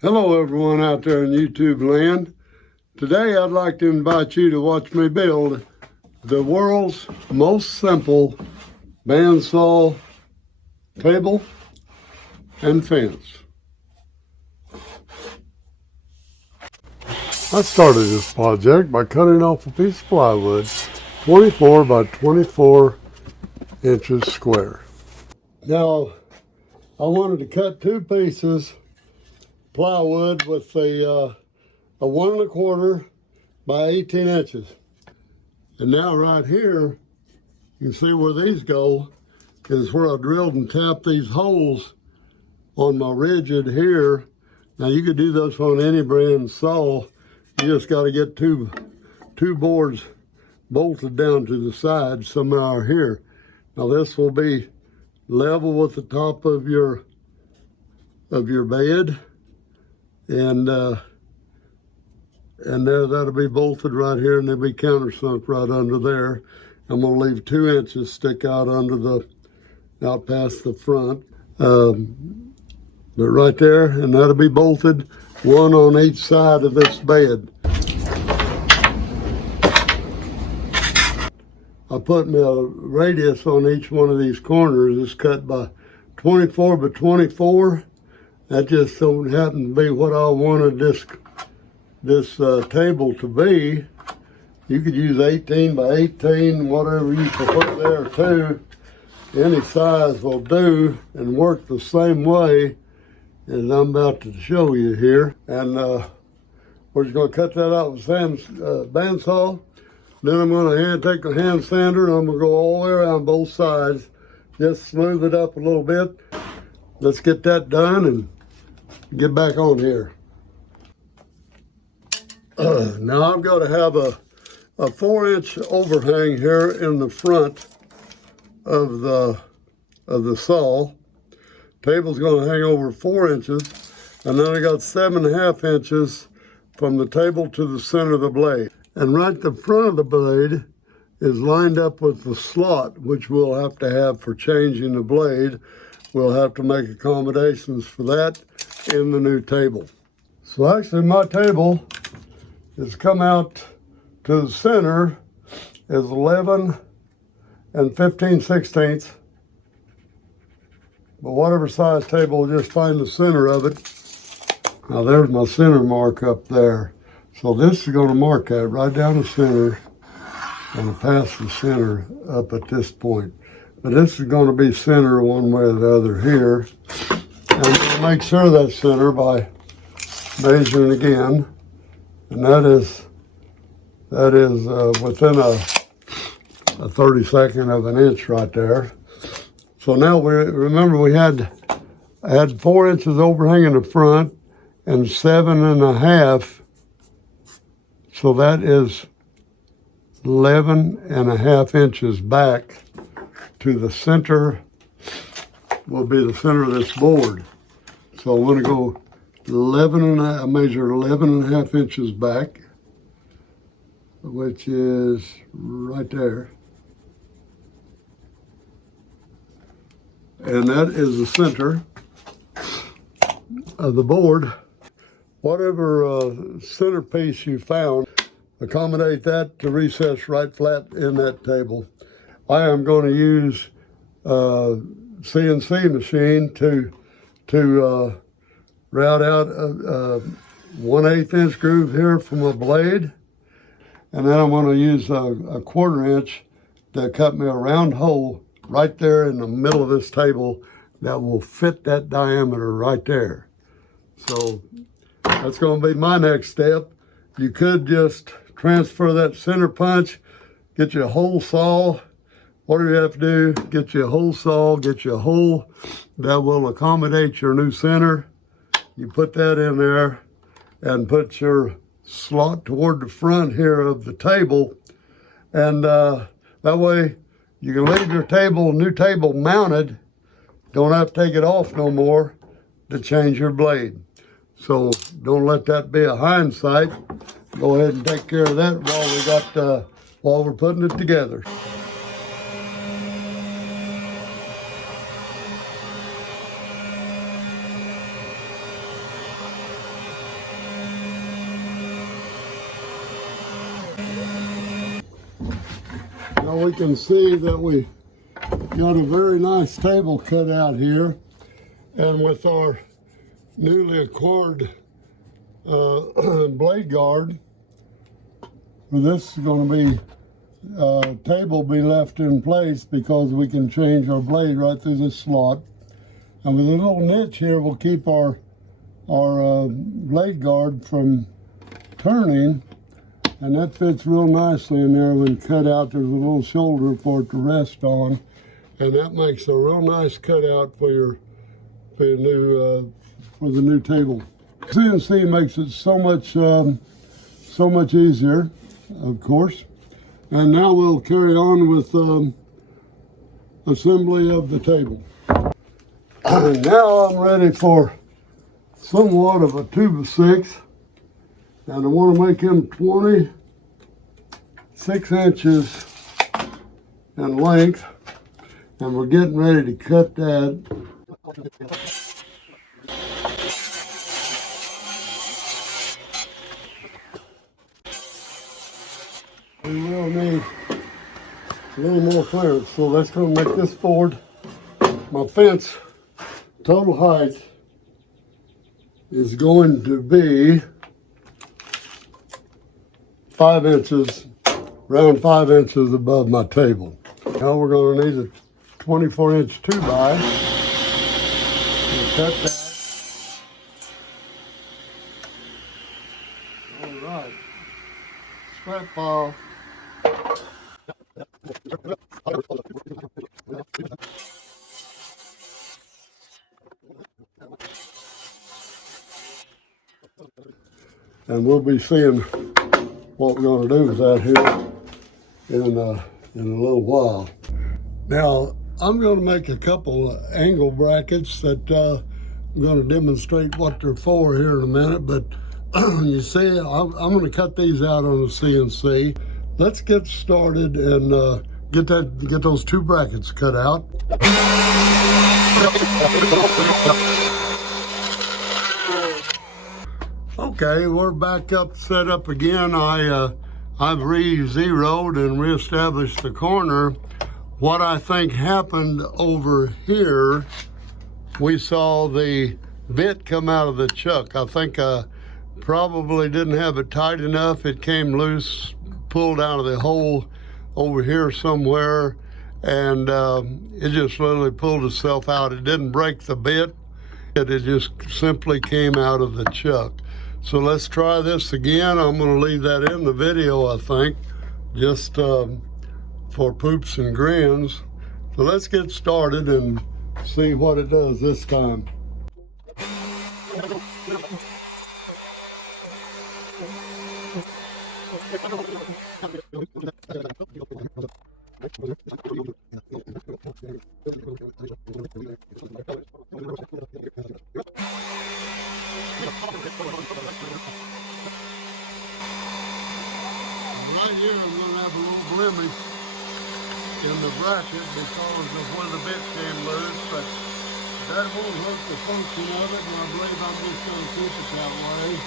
Hello everyone out there in YouTube land. Today I'd like to invite you to watch me build the world's most simple bandsaw table and fence. I started this project by cutting off a piece of plywood 24 by 24 inches square. Now I wanted to cut two pieces plywood with a 1 1/4 by 18 inches. And now right here, you can see where these go is where I drilled and tapped these holes on my rigid here. Now you could do this on any brand saw. You just got to get two boards bolted down to the side somewhere here. Now this will be level with the top of your bed. And there, that'll be bolted right here, and there'll be countersunk right under there. I'm gonna leave 2 inches stick out out past the front. But right there, and that'll be bolted, one on each side of this bed. I put me a radius on each one of these corners. It's cut by 24 by 24. That just don't happen to be what I wanted this table to be. You could use 18 by 18, whatever you prefer there too. Any size will do and work the same way as I'm about to show you here. And we're just gonna cut that out with bandsaw. Then I'm gonna take a hand sander and I'm gonna go all the way around both sides. Just smooth it up a little bit. Let's get that done and get back on here. Now I've got to have a 4-inch overhang here in the front of the saw. Table's going to hang over 4 inches, and then I got 7.5 inches from the table to the center of the blade. And right the front of the blade is lined up with the slot, which we'll have to have for changing the blade. We'll have to make accommodations for that in the new table. So actually my table has come out to the center is 11 and 15/16. But whatever size table, just find the center of it. Now there's my center mark up there. So this is going to mark that right down the center and pass the center up at this point. But this is going to be center one way or the other here. And we'll make sure that's center by measuring again. And that is within a 32nd of an inch right there. So now remember we had 4 inches overhang in the front and 7.5. So that is 11.5 inches back to the center, will be the center of this board. So I'm going to go 11.5, I measure 11.5 inches back, which is right there. And that is the center of the board. Whatever centerpiece you found, accommodate that to recess right flat in that table. I am going to use CNC machine to route out a 1/8 inch groove here from a blade, and then I'm going to use a 1/4 inch to cut me a round hole right there in the middle of this table that will fit that diameter right there. So that's going to be my next step. You could just transfer that center punch, get you a hole saw. What do you have to do? Get you a hole saw, get you a hole that will accommodate your new center. You put that in there and put your slot toward the front here of the table. And that way you can leave your new table mounted. Don't have to take it off no more to change your blade. So don't let that be a hindsight. Go ahead and take care of that while we're putting it together. we can see that we got a very nice table cut out here, and with our newly acquired blade guard, this is going to be table be left in place because we can change our blade right through this slot, and with a little niche here we'll keep our blade guard from turning, and that fits real nicely in there. When cut out, there's a little shoulder for it to rest on, and that makes a real nice cutout for the new table. CNC makes it so much easier, of course. And now we'll carry on with assembly of the table. Now I'm ready for somewhat of a 2x6, and I want to make him 26 inches in length, and we're getting ready to cut that. We will need a little more clearance, so that's going to make this board, my fence total height is going to be 5 inches, around 5 inches above my table. Now we're going to need a 24-inch 2x. We'll cut that. All right, scrap file. And we'll be seeing what we're going to do with that here in a little while. Now, I'm going to make a couple of angle brackets that I'm going to demonstrate what they're for here in a minute, but you see, I'm going to cut these out on the CNC. Let's get started and get those two brackets cut out. Okay, we're back up, set up again. I've re-zeroed and reestablished the corner. What I think happened over here, we saw the bit come out of the chuck. I think I probably didn't have it tight enough. It came loose, pulled out of the hole over here somewhere, and it just literally pulled itself out. It didn't break the bit. It just simply came out of the chuck. So let's try this again. I'm going to leave that in the video, I think, just for poops and grins. So let's get started and see what it does this time. Right here I'm going to have a little blemish in the bracket because of where the bit came loose, but that won't hurt the function of it, and I believe I'm just going to keep it that way.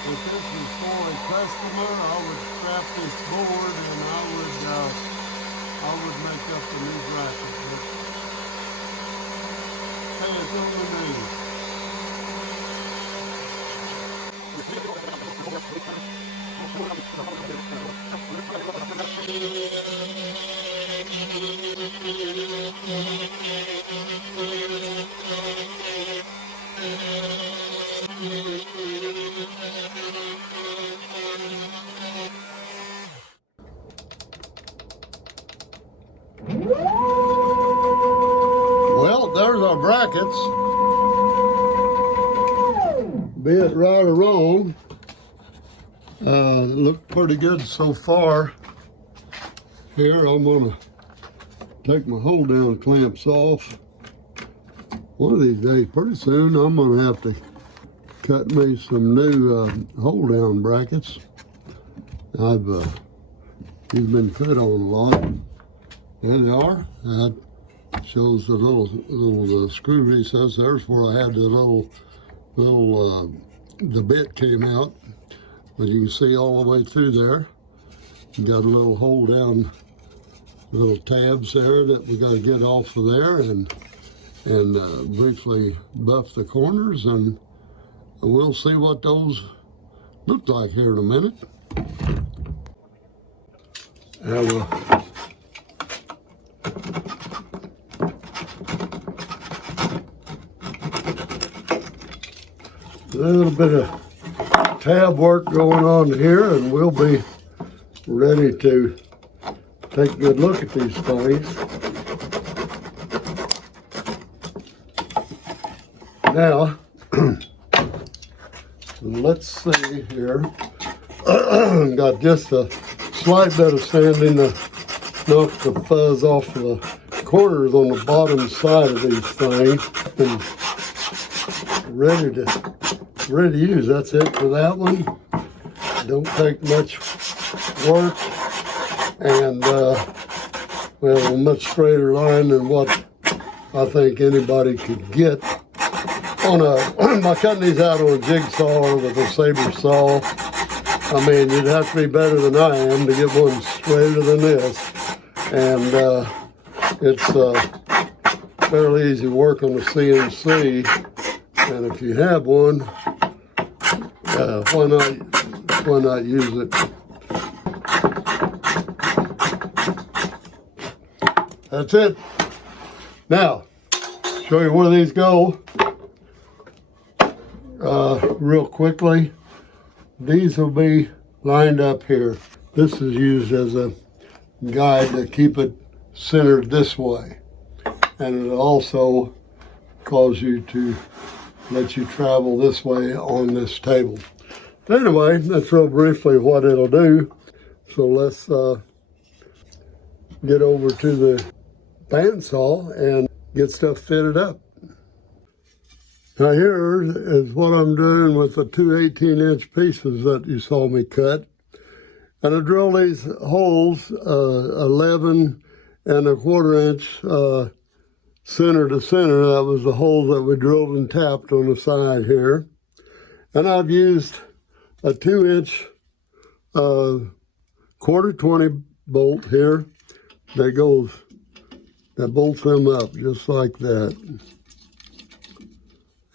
If this was for a customer, I would scrap this board and I would make up the new bracket. But, hey, it's only me. Well, there's our brackets. Be it right or wrong, look pretty good so far. Here, I'm going to take my hold down clamps off. One of these days, pretty soon, I'm going to have to cut me some new hold down brackets. These been cut on a lot. There they are. That shows the little screw recess. There's where I had the the bit came out, but you can see all the way through there. You got a little hold down little tabs there that we got to get off of there, and briefly buff the corners, and we'll see what those look like here in a minute. Have a little bit of tab work going on here, and we'll be ready to take a good look at these things. Now, let's see here. Got just a slight bit of sanding to knock the fuzz off of the corners on the bottom side of these things, and ready to use. That's it for that one. Don't take much work, and well, a much straighter line than what I think anybody could get on a, by cutting these out on a jigsaw or with a saber saw. I mean, you'd have to be better than I am to get one straighter than this. And it's fairly easy work on the CNC. And if you have one, why not use it? That's it. Now, show you where these go. Real quickly, these will be lined up here. This is used as a guide to keep it centered this way, and it'll also cause you to let you travel this way on this table. Anyway, that's real briefly what it'll do. So let's get over to the bandsaw and get stuff fitted up. Now here is what I'm doing with the two 18-inch pieces that you saw me cut. And I drill these holes 11 1/4 inch center to center. That was the hole that we drilled and tapped on the side here. And I've used a 2-inch quarter 20 bolt here that bolts them up just like that.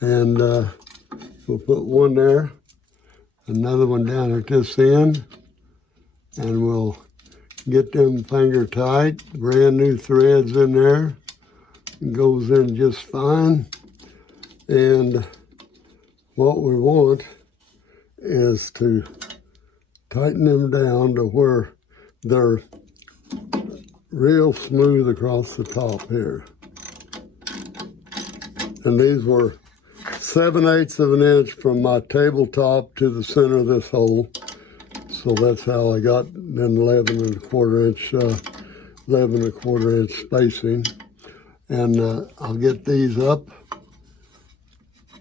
And we'll put one there, another one down at this end, and we'll get them finger tight. Brand new threads in there. It goes in just fine. And what we want is to tighten them down to where they're real smooth across the top here. And these were 7/8 of an inch from my tabletop to the center of this hole. So that's how I got an 11 1/4 inch, 11 1/4 inch spacing. And I'll get these up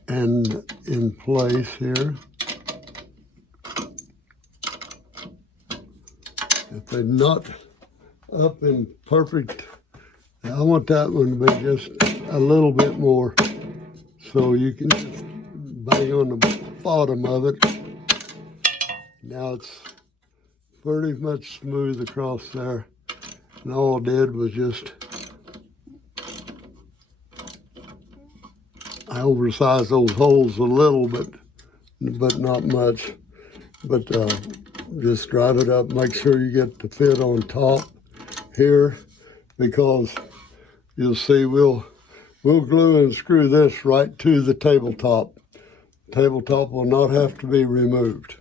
and in place here. If they're not up in perfect, I want that one to be just a little bit more. So you can just bang on the bottom of it. Now it's pretty much smooth across there. And all I did was just, I oversized those holes a little bit, but not much. But just drive it up, make sure you get the fit on top here, because you'll see we'll glue and screw this right to the tabletop. Tabletop will not have to be removed.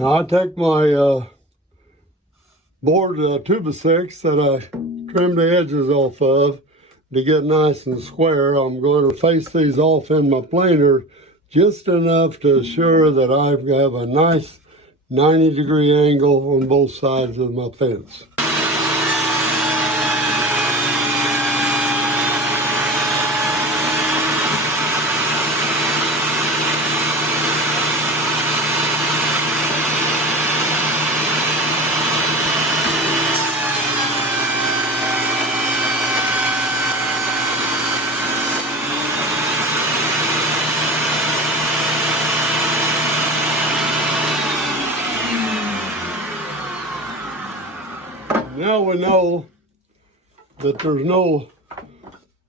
Now I take my board 2x6 that I trimmed the edges off of to get nice and square. I'm going to face these off in my planer just enough to assure that I have a nice 90-degree angle on both sides of my fence. Now we know that there's no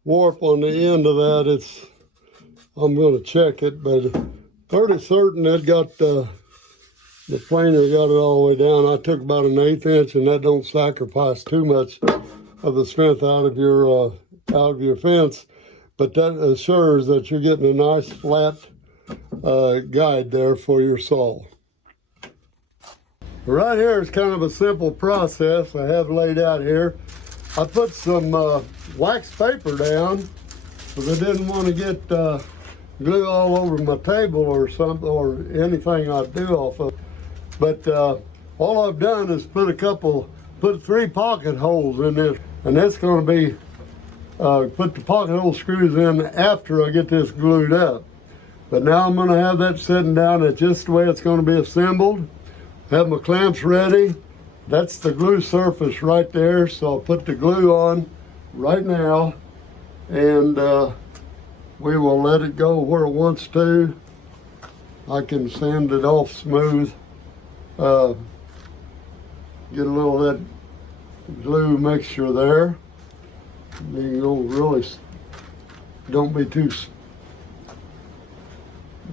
warp on the end of that. I'm going to check it, but pretty certain that got the planer got it all the way down. I took about an 1/8 inch, and that don't sacrifice too much of the strength out of your fence, but that assures that you're getting a nice flat guide there for your saw. Right here is kind of a simple process I have laid out here. I put some wax paper down because I didn't want to get glue all over my table or something, or anything I do off of. But all I've done is put 3 pocket holes in this, and that's going to be put the pocket hole screws in after I get this glued up. But now I'm going to have that sitting down at just the way it's going to be assembled. Have my clamps ready. That's the glue surface right there, so I'll put the glue on right now, and we will let it go where it wants to. I can sand it off smooth. Get a little of that glue mixture there. You don't really, don't be too,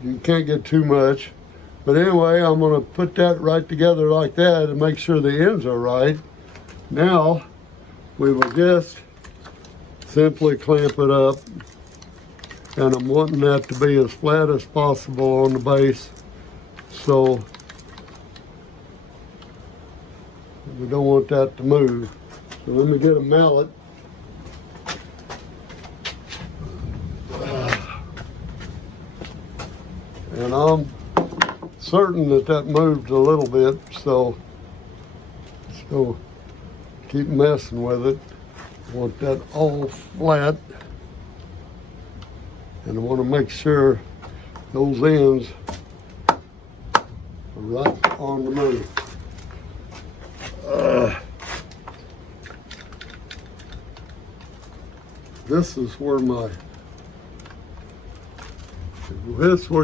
you can't get too much. But anyway, I'm going to put that right together like that and make sure the ends are right. Now, we will just simply clamp it up. And I'm wanting that to be as flat as possible on the base. So, we don't want that to move. So let me get a mallet. And I'm certain that moved a little bit, so keep messing with it. I want that all flat, and I want to make sure those ends are right on the move. This is where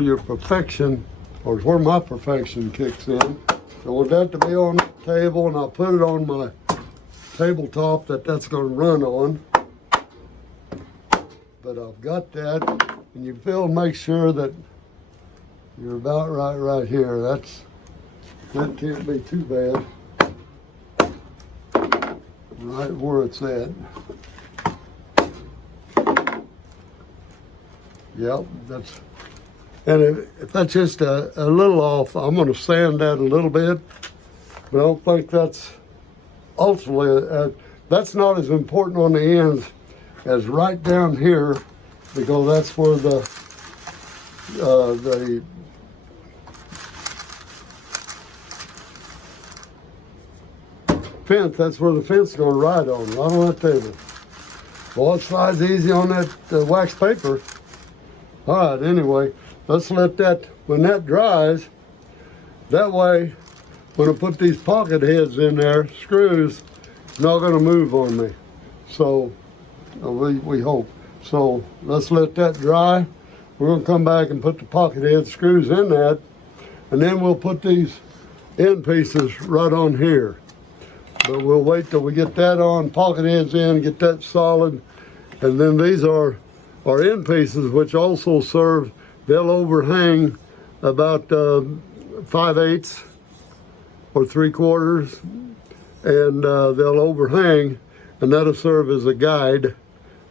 your perfection, or where my perfection kicks in. I want that to be on the table, and I'll put it on my tabletop that's going to run on. But I've got that, and you feel, make sure that you're about right here. That can't be too bad. Right where it's at. Yep, that's. And if that's just a little off, I'm going to sand that a little bit. But I don't think that's ultimately, that's not as important on the ends as right down here, because that's where the fence, that's where the fence is going to ride on, right on that table. Well, it slides easy on that wax paper. All right, anyway. Let's let that, when that dries, that way, when I put these pocket heads in there, screws, it's not going to move on me. So, we hope. So, let's let that dry. We're going to come back and put the pocket head screws in that, and then we'll put these end pieces right on here. But we'll wait till we get that on, pocket heads in, get that solid, and then these are our end pieces, which also serve. They'll overhang about 5/8 or 3/4, and they'll overhang, and that'll serve as a guide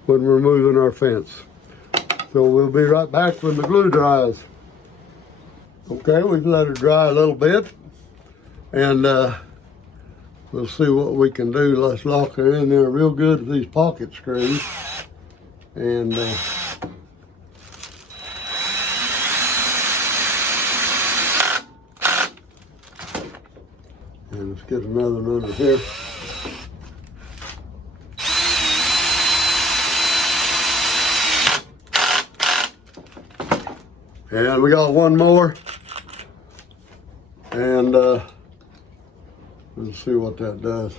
when we're moving our fence. So we'll be right back when the glue dries. Okay, we've let it dry a little bit, and we'll see what we can do. Let's lock her in there real good with these pocket screws, and let's get another one under here. And we got one more. And let's see what that does.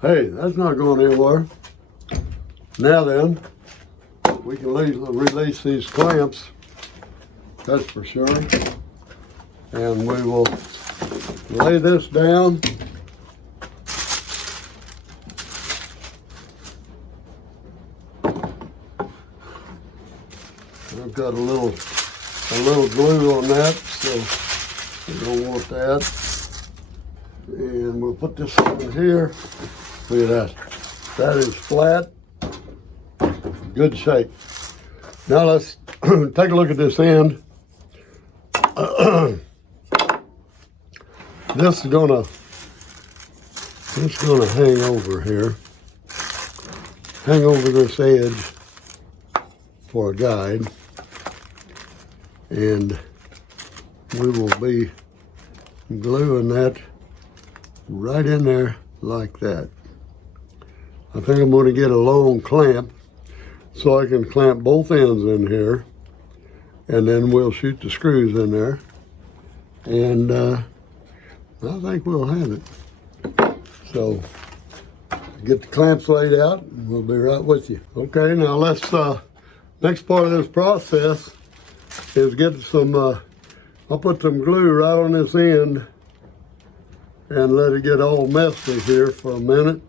Hey, that's not going anywhere. Now then, we can release these clamps, that's for sure. And we will lay this down. I've got a little glue on that, so we don't want that. And we'll put this on here. Look at that. That is flat. Good shape. Now let's take a look at this end. This is gonna hang over here. Hang over this edge for a guide. And we will be gluing that right in there like that. I think I'm going to get a long clamp so I can clamp both ends in here, and then we'll shoot the screws in there, and I think we'll have it. So get the clamps laid out and we'll be right with you. Okay, now let's next part of this process is get some I'll put some glue right on this end and let it get all messy here for a minute.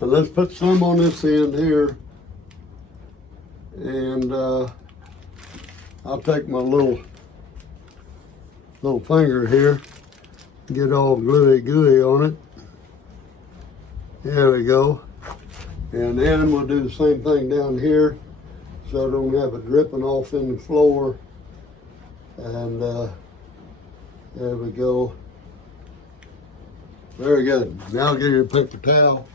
And let's put some on this end here, and I'll take my little finger here, get all gluey gooey on it. There we go. And then we'll do the same thing down here so I don't have it dripping off in the floor. And there we go. Very good. Now I'll get you a paper towel.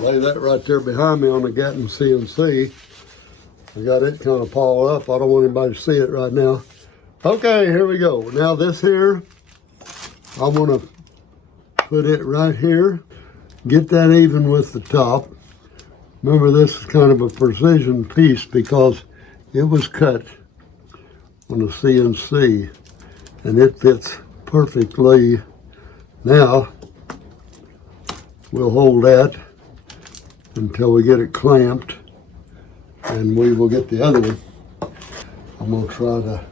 Lay that right there behind me on the Gatton CNC. I got it kind of piled up. I don't want anybody to see it right now. Okay, here we go. Now this here, I'm gonna put it right here. Get that even with the top. Remember, this is kind of a precision piece because it was cut on the CNC and it fits perfectly. Now, we'll hold that until we get it clamped, and we will get the other one. I'm gonna try to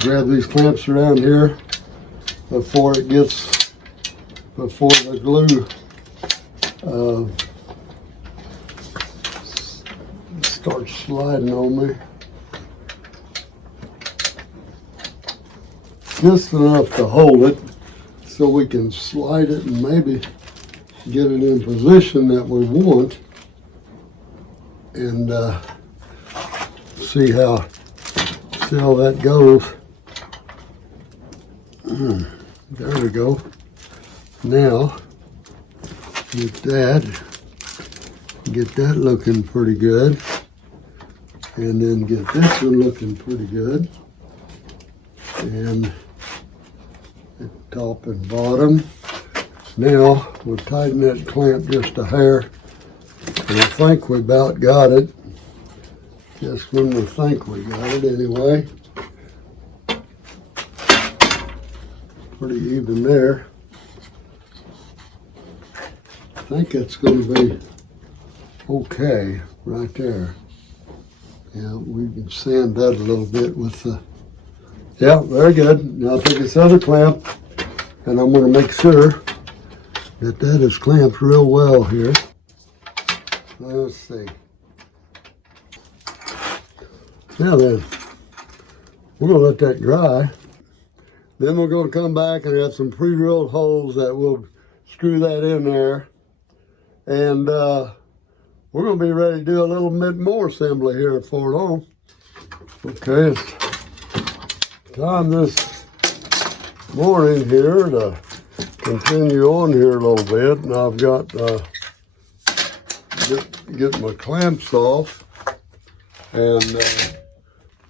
grab these clamps around here before the glue starts sliding on me. Just enough to hold it so we can slide it and maybe get it in position that we want, and see how that goes. There we go. Now get that looking pretty good, and then get this one looking pretty good, and the top and bottom. Now we'll tighten that clamp just a hair, and I think we about got it. Just when we think we got it anyway. Pretty even there. I think it's going to be okay right there. Yeah, we can sand that a little bit with the, yeah, very good. Now I'll take this other clamp, and I'm going to make sure that is clamped real well here. Let's see. Now then, we're going to let that dry. Then we're going to come back and have some pre-drilled holes that we'll screw that in there. And we're going to be ready to do a little bit more assembly here before long. Okay, it's time this morning here to continue on here a little bit. And I've got get my clamps off. And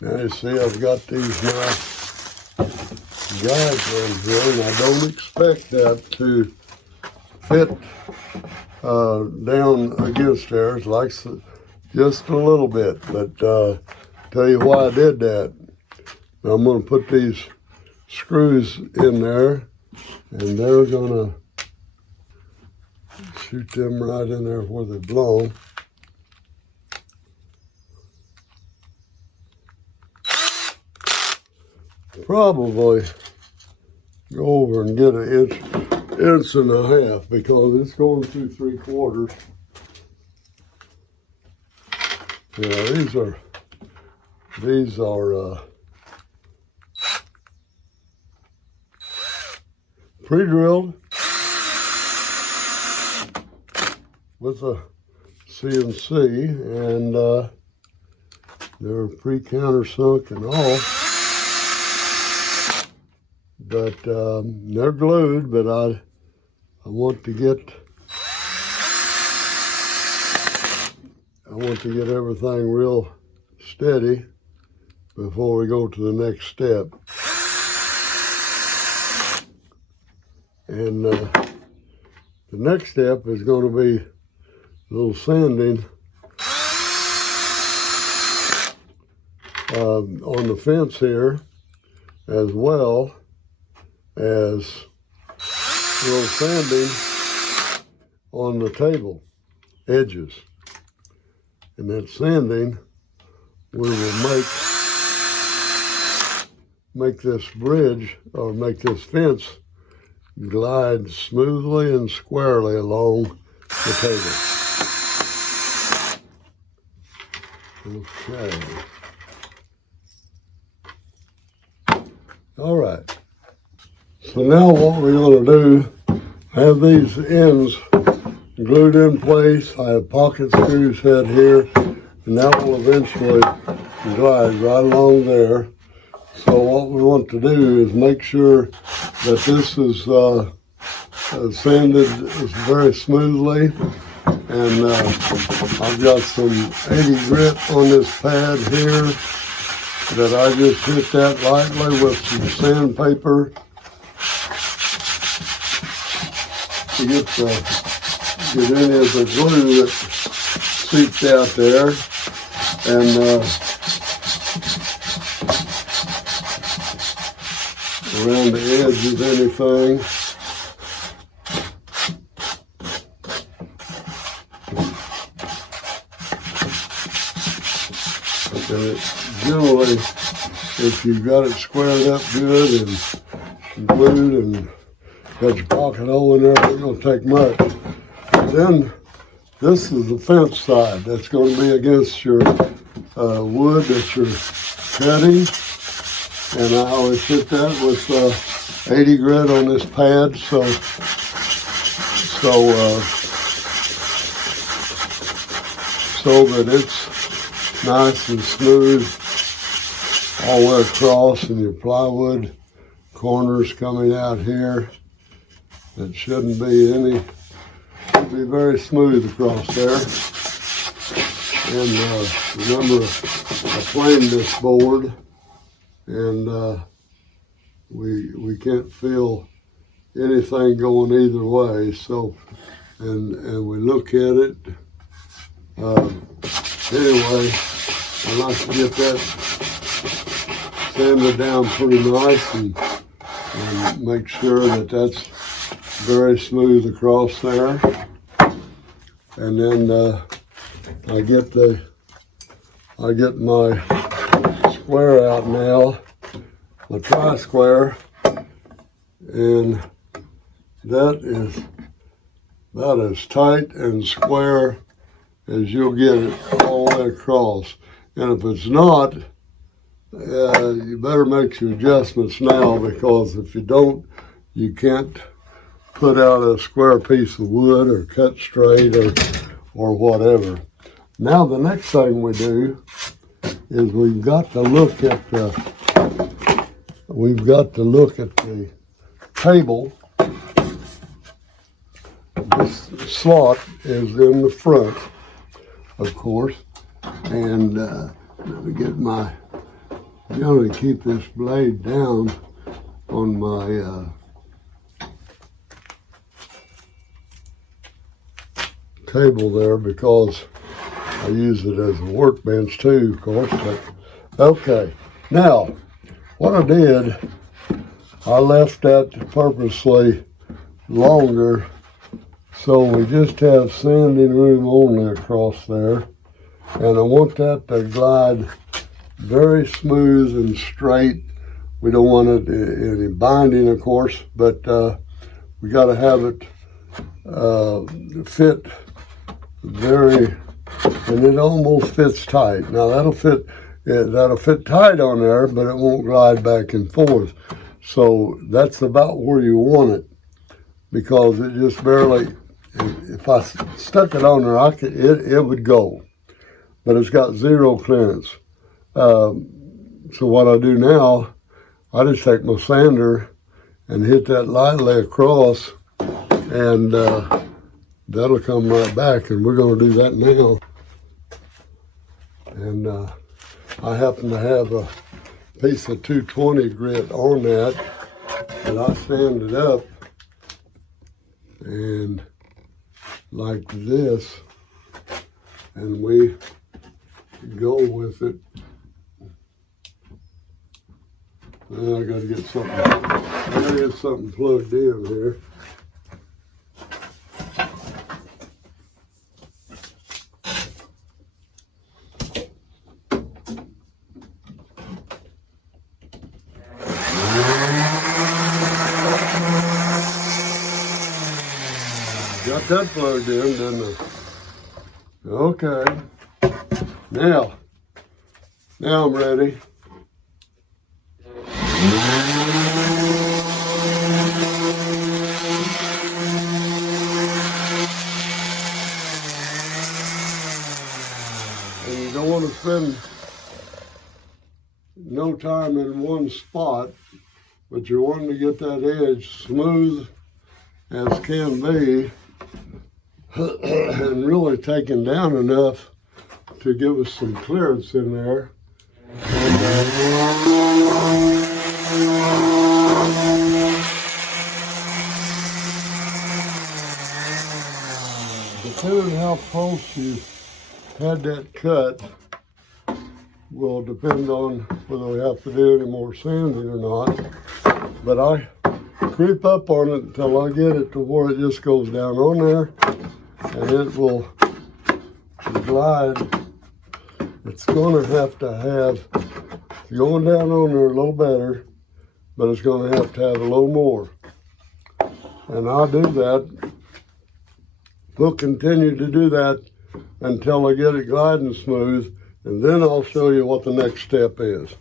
now you see I've got these nice guides in here, and I don't expect that to fit down against there. It's like just a little bit, but tell you why I did that. Now I'm going to put these screws in there, and they're going to shoot them right in there where they belong. Probably go over and get an inch and a half because it's going through 3/4. Yeah, these are pre-drilled with a CNC, and they're pre-countersunk and all. But they're glued, but I want to get everything real steady before we go to the next step. And the next step is going to be a little sanding on the fence here, as well as a little sanding on the table edges. And that sanding, we will make this bridge, or make this fence, glide smoothly and squarely along the table. Okay. All right. So now what we're going to do, I have these ends glued in place. I have pocket screws set here, and that will eventually glide right along there. So what we want to do is make sure that this is sanded very smoothly. And I've got some 80 grit on this pad here that I just hit that lightly with some sandpaper to get any of the glue that seeped out there, and around the edge of anything. And generally, if you've got it squared up good and glued and got your pocket hole in there, it's going to take much. Then this is the fence side that's going to be against your wood that you're cutting, and I always hit that with 80 grit on this pad, so that it's nice and smooth all the way across, and your plywood corners coming out here. It shouldn't be be very smooth across there. And remember, I planed this board, and we can't feel anything going either way. So, and we look at it. Anyway, I like to get that sanded down pretty nice and make sure that that's very smooth across there. And then I get my square out now, my tri-square, and that is about as tight and square as you'll get it all the way across. And if it's not, you better make your adjustments now, because if you don't, you can't put out a square piece of wood or cut straight or whatever. Now the next thing we do is we've got to look at the table. This slot is in the front, of course, and let me get my, generally keep this blade down on my table there, because I use it as a workbench too, of course. But okay, now what I did, I left that purposely longer So we just have sanding room only across there. And I want that to glide very smooth and straight. We don't want it any binding, of course, but we got to have it fit very, and it almost fits tight. Now that'll fit tight on there, but it won't glide back and forth. So that's about where you want it, because it just barely, if I stuck it on there, it would go, but it's got zero clearance. So what I do now, I just take my sander and hit that lightly across, and that'll come right back, and we're going to do that now. And I happen to have a piece of 220 grit on that, and I sand it up and like this, and we go with it. Now I gotta get something plugged in here. Got that plugged in, didn't I? Okay. Now I'm ready. And you don't want to spend no time in one spot, but you're wanting to get that edge smooth as can be, and really taken down enough to give us some clearance in there. Depending on how close you had that cut will depend on whether we have to do any more sanding or not. But I creep up on it until I get it to where it just goes down on there, and it will glide. It's going to have, it's going down on there a little better, but it's going to have a little more. And I'll do that. We'll continue to do that until I get it gliding smooth, and then I'll show you what the next step is.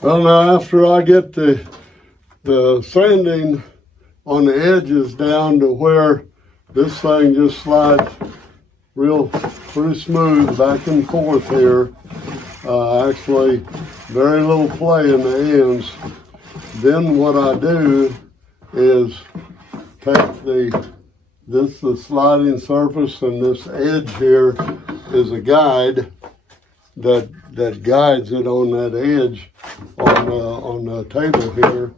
Well, now after I get the sanding on the edges down to where this thing just slides pretty smooth back and forth here, actually very little play in the ends, then what I do is take the sliding surface, and this edge here is a guide that guides it on that edge on the table here.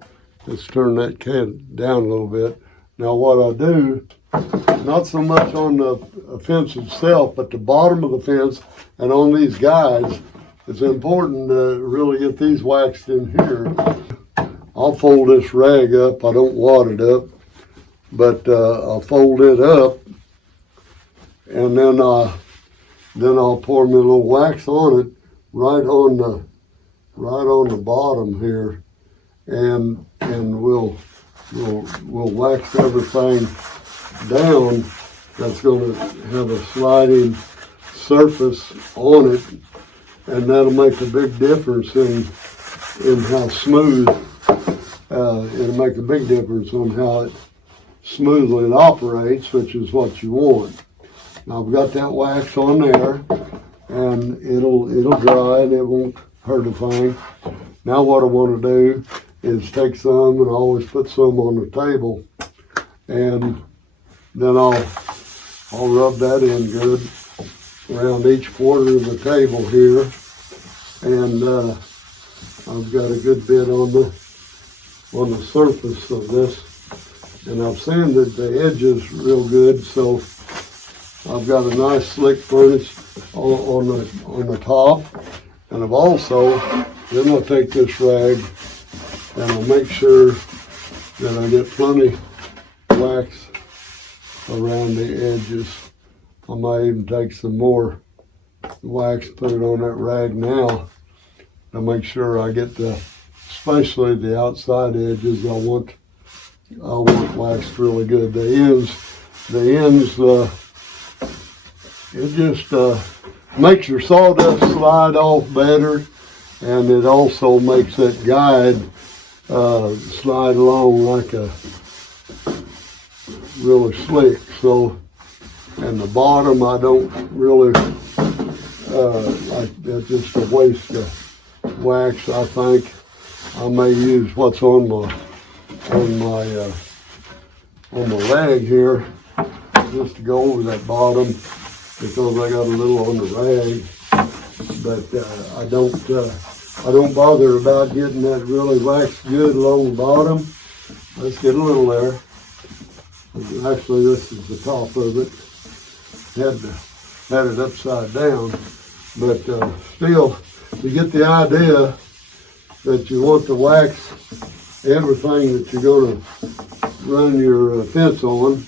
Let's turn that can down a little bit. Now what I do, not so much on the fence itself, but the bottom of the fence and on these guides, it's important to really get these waxed in here. I'll fold this rag up. I don't wad it up, but I'll fold it up, and then I'll pour me a little wax on it right on the bottom here, and we'll wax everything down that's going to have a sliding surface on it, and that'll make a big difference in how smooth. It'll make a big difference on how smoothly it operates, which is what you want. Now I've got that wax on there, and it'll dry and it won't hurt a thing. Now what I want to do is take some, and I always put some on the table, and then I'll rub that in good around each quarter of the table here, and I've got a good bit on the surface of this, and I've sanded the edges real good, so I've got a nice slick finish on the top. And I've also, then I'll take this rag and I'll make sure that I get plenty wax around the edges. I might even take some more wax, put it on that rag now to make sure I get especially the outside edges. I want waxed really good. The ends, it just makes your sawdust slide off better, and it also makes that guide slide along like a really slick. So, and the bottom, I don't really like that. Just a waste of wax. I think I may use what's on my leg here just to go over that bottom, because I got a little on the rag. But I don't bother about getting that really waxed good along the bottom. Let's get a little there. Actually, this is the top of it. Had it upside down, but still, you get the idea that you want to wax everything that you're going to run your fence on,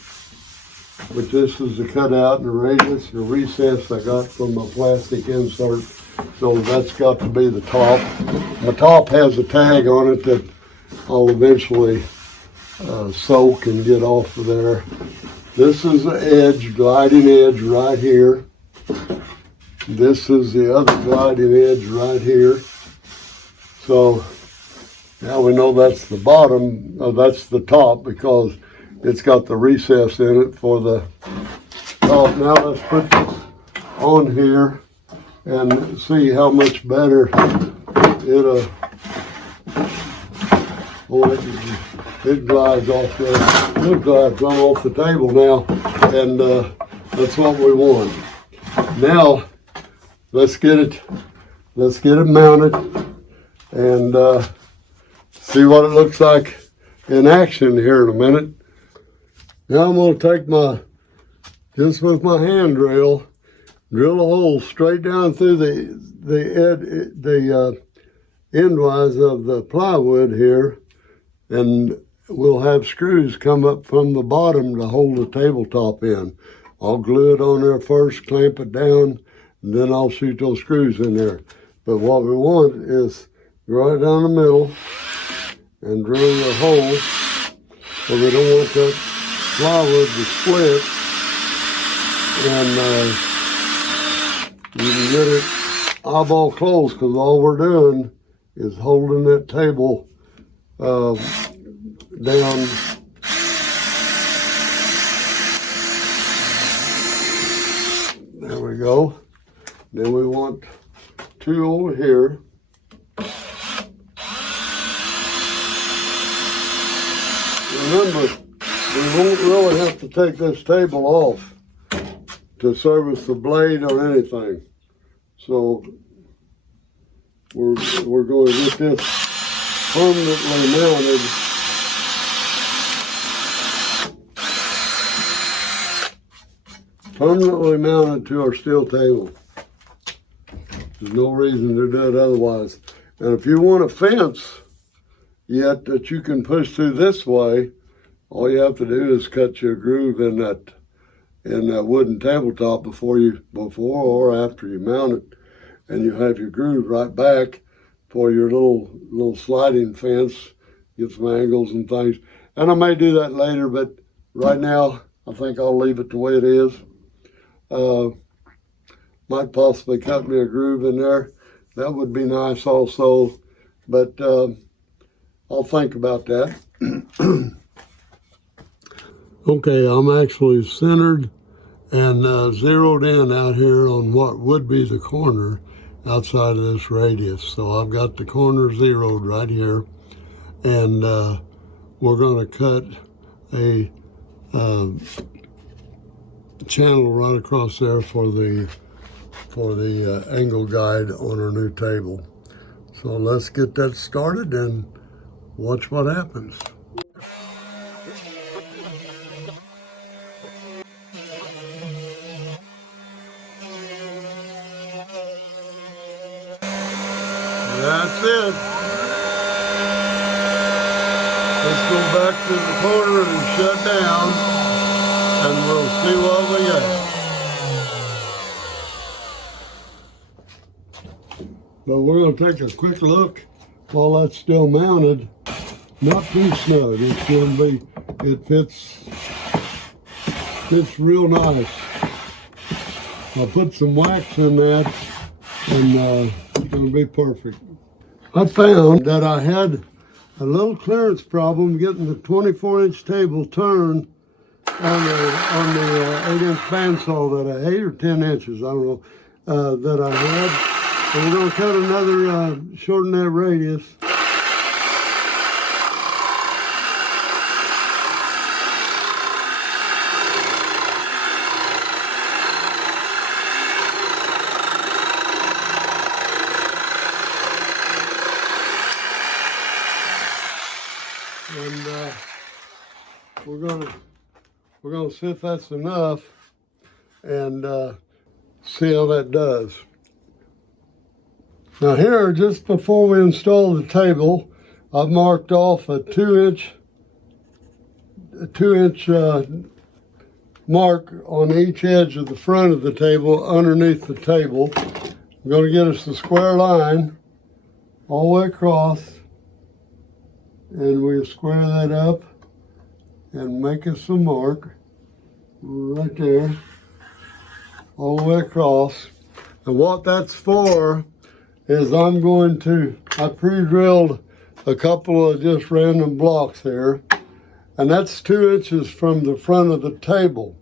which this is the cutout and the radius, the recess I got from my plastic insert. So that's got to be the top. The top has a tag on it that I'll eventually soak and get off of there. This is the edge, gliding edge right here. This is the other gliding edge right here. So now we know that's the bottom, that's the top, because it's got the recess in it for the top. Now let's put this on here and see how much better it glides off there. It glides right off the table now, and that's what we want. Now let's get it mounted and see what it looks like in action here in a minute. Now I'm going to take just with my hand drill a hole straight down through the endwise of the plywood here, and we'll have screws come up from the bottom to hold the tabletop in. I'll glue it on there first, clamp it down, and then I'll shoot those screws in there. But what we want is right down the middle and drill a hole, so we don't want that plywood to split, and you can get it eyeball close, because all we're doing is holding that table down. There we go. Then we want two over here. Remember, we won't really have to take this table off to service the blade or anything. So we're going to get this permanently mounted. Permanently mounted to our steel table. There's no reason to do it otherwise. And if you want a fence yet that you can push through this way, all you have to do is cut your groove in that wooden tabletop before or after you mount it, and you have your groove right back for your little sliding fence. Get some angles and things. And I may do that later, but right now I think I'll leave it the way it is. Might possibly cut me a groove in there. That would be nice also, but I'll think about that. Okay, I'm actually centered and zeroed in out here on what would be the corner outside of this radius. So I've got the corner zeroed right here, and we're going to cut a channel right across there for the angle guide on our new table. So let's get that started and watch what happens. That's it. Let's go back to the corner and shut down. and we'll see what we got. But we're going to take a quick look while that's still mounted. Not too snug. It's going to be, it fits real nice. I'll put some wax in that, and it's going to be perfect. I found that I had a little clearance problem getting the 24-inch table turned on the 8-inch bandsaw that I had, or 10 inches, I don't know, that I had. And we're going to cut another, shorten that radius. And we're gonna see if that's enough, and see how that does. Now here, just before we install the table, I've marked off a 2-inch mark on each edge of the front of the table, underneath the table. I'm going to get us a square line all the way across, and we'll square that up and make us a mark right there, all the way across. And what that's for is I pre-drilled a couple of just random blocks here, and that's 2 inches from the front of the table.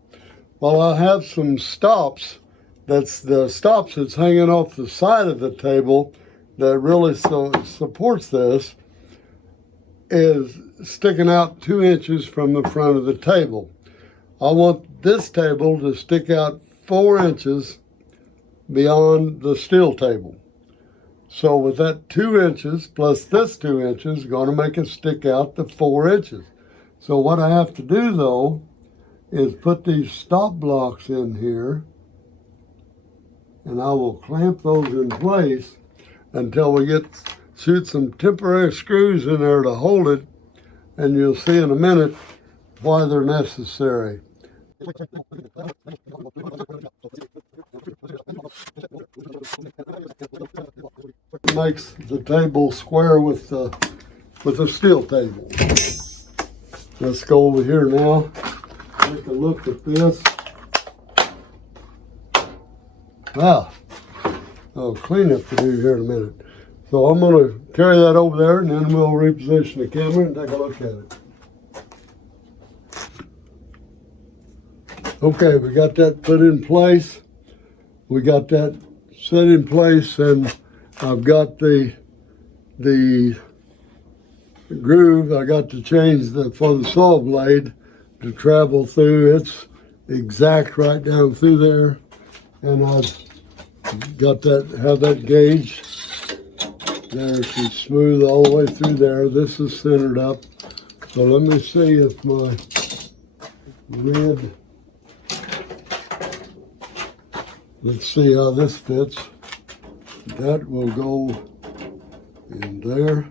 Well, I have some stops, that's the stops that's hanging off the side of the table that really supports this, is sticking out 2 inches from the front of the table. I want this table to stick out 4 inches beyond the steel table. So with that 2 inches plus this 2 inches, going to make it stick out to 4 inches. So what I have to do though is put these stop blocks in here, and I will clamp those in place until we shoot some temporary screws in there to hold it, and you'll see in a minute why they're necessary. It makes the table square with the steel table. Let's go over here now, take a look at this. Wow, cleanup to do here in a minute. So I'm going to carry that over there, and then we'll reposition the camera and take a look at it. Okay, we got that put in place. We got that set in place, and I've got the groove. I got to change for the saw blade to travel through. It's exact right down through there, and I've got have that gauge. There, she's smooth all the way through there. This is centered up. So let me see if my red, let's see how this fits. That will go in there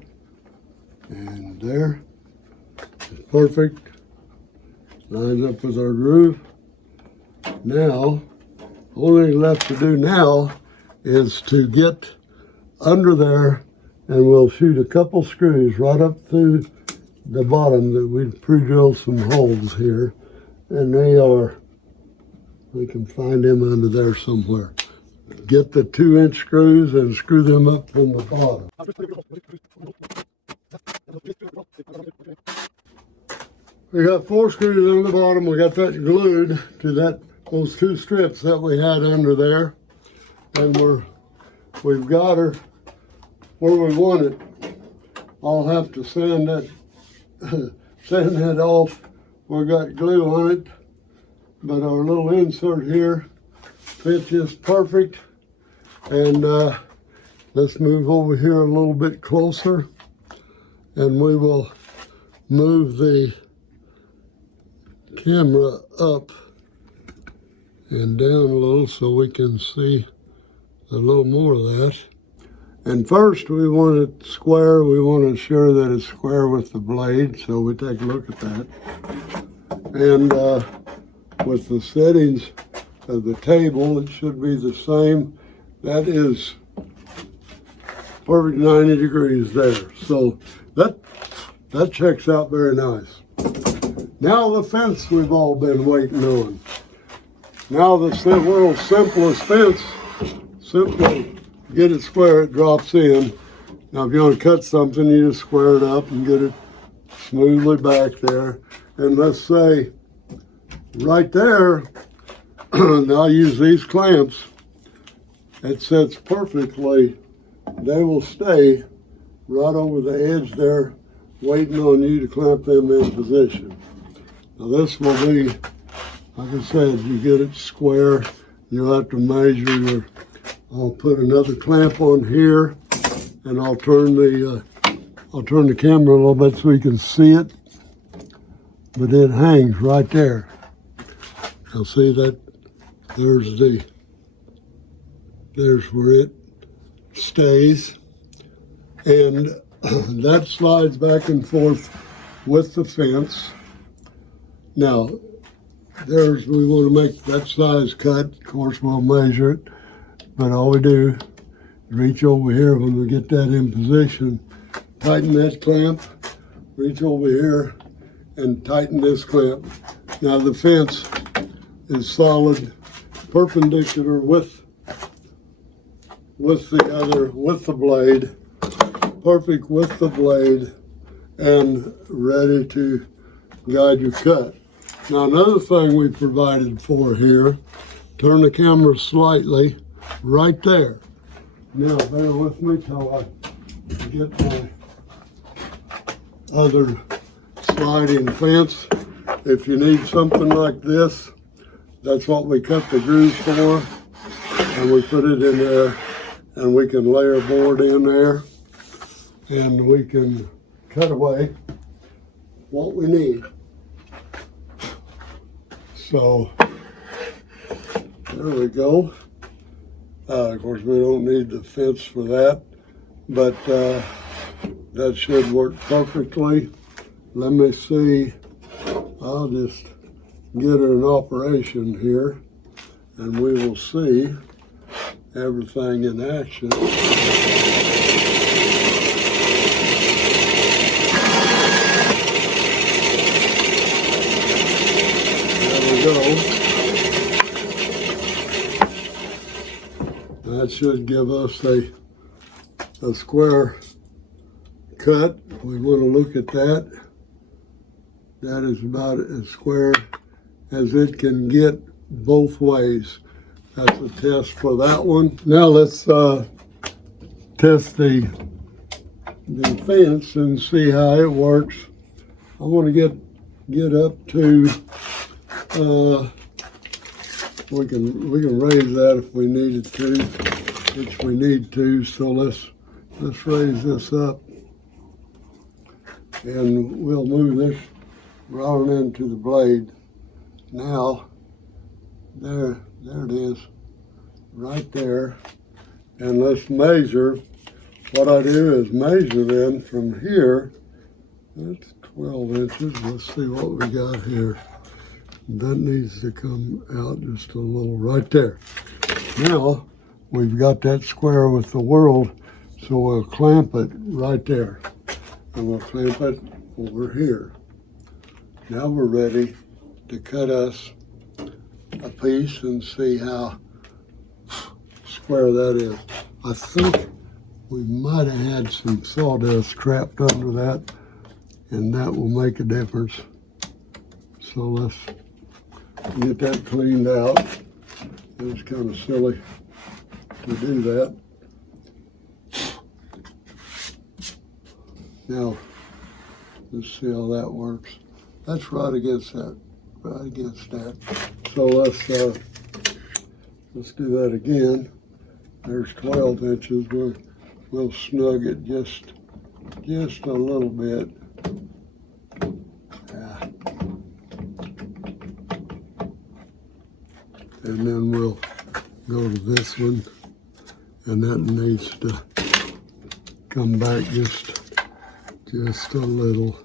and there. It's perfect. Lines up with our groove. Now, only thing left to do now is to get under there, and we'll shoot a couple screws right up through the bottom that we've pre-drilled some holes here, and we can find them under there somewhere. Get the 2-inch screws and screw them up from the bottom. We got 4 screws on the bottom. We got that glued to those 2 strips that we had under there, and we've got her where we want it. I'll have to sand that off. We got glue on it, but our little insert here fits just perfect. And let's move over here a little bit closer, and we will move the camera up and down a little so we can see a little more of that. And first we want it square. We want to ensure that it's square with the blade, so we take a look at that. And with the settings of the table. It should be the same. That is perfect 90 degrees there. So that checks out very nice. Now the fence we've all been waiting on. Now the world's simplest fence, simply get it square, it drops in. Now if you want to cut something, you just square it up and get it smoothly back there. And let's say right there, now I use these clamps, it sits perfectly. They will stay right over the edge there, waiting on you to clamp them in position. Now this will be, like I said, you get it square, you'll have to measure your, I'll put another clamp on here, and I'll turn the camera a little bit so you can see it, but it hangs right there. You'll see that there's where it stays, and that slides back and forth with the fence. Now, we want to make that size cut. Of course, we'll measure it, but all we do is reach over here when we get that in position, tighten that clamp, reach over here and tighten this clamp. Now the fence is solid, perpendicular with the blade, perfect with the blade, and ready to guide your cut. Now another thing we provided for here, turn the camera slightly right there. Now bear with me till I get my other sliding fence. If you need something like this, that's what we cut the grooves for, and we put it in there, and we can lay our board in there, and we can cut away what we need. So there we go. Of course, we don't need the fence for that, but that should work perfectly. Let me see. I'll just get it in operation here, and we will see everything in action. There we go. That should give us a square cut. We want to look at that. That is about as square as it can get both ways. That's a test for that one. Now let's test the fence and see how it works. I want to get up to we can raise that if we needed to, which we need to. So let's raise this up, and we'll move this right into the blade. Now there it is, right there. And let's measure. What I do is measure them from here. That's 12 inches. Let's see what we got here. That needs to come out just a little right there. Now we've got that square with the world, so we'll clamp it right there, and we'll clamp it over here. Now we're ready to cut us a piece and see how square that is. I think we might have had some sawdust trapped under that, and that will make a difference. So let's get that cleaned out. It's kind of silly to do that. Now, let's see how that works. That's right against that, So let's do that again. There's 12 inches. We'll snug it just a little bit. And then we'll go to this one, and that needs to come back just a little.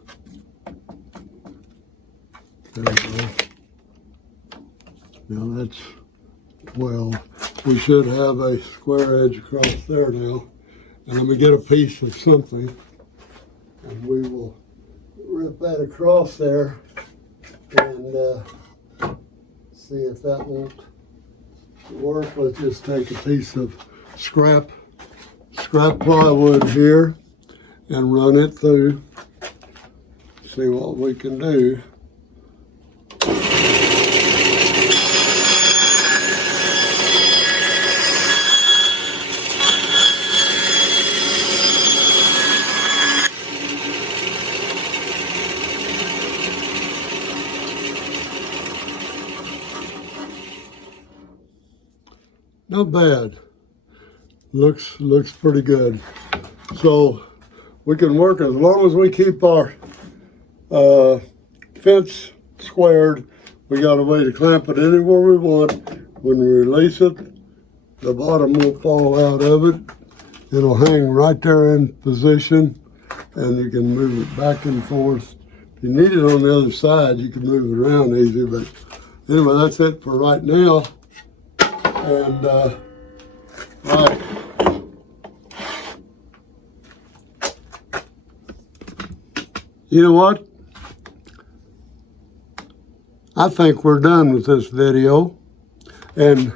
There we go. Now that's 12. We should have a square edge across there now. And let me get a piece of something, and we will rip that across there and see if that won't work. Let's just take a piece of scrap plywood here and run it through, see what we can do. Not bad. Looks pretty good. So we can work as long as we keep our fence squared. We got a way to clamp it anywhere we want. When we release it, the bottom will fall out of it. It'll hang right there in position, and you can move it back and forth. If you need it on the other side, you can move it around easy. But anyway, that's it for right now. And right. You know what? I think we're done with this video. And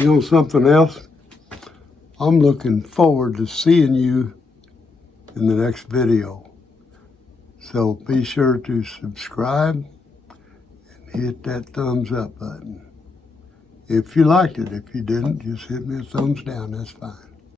you know something else? I'm looking forward to seeing you in the next video. So be sure to subscribe and hit that thumbs up button. If you liked it. If you didn't, just hit me a thumbs down. That's fine.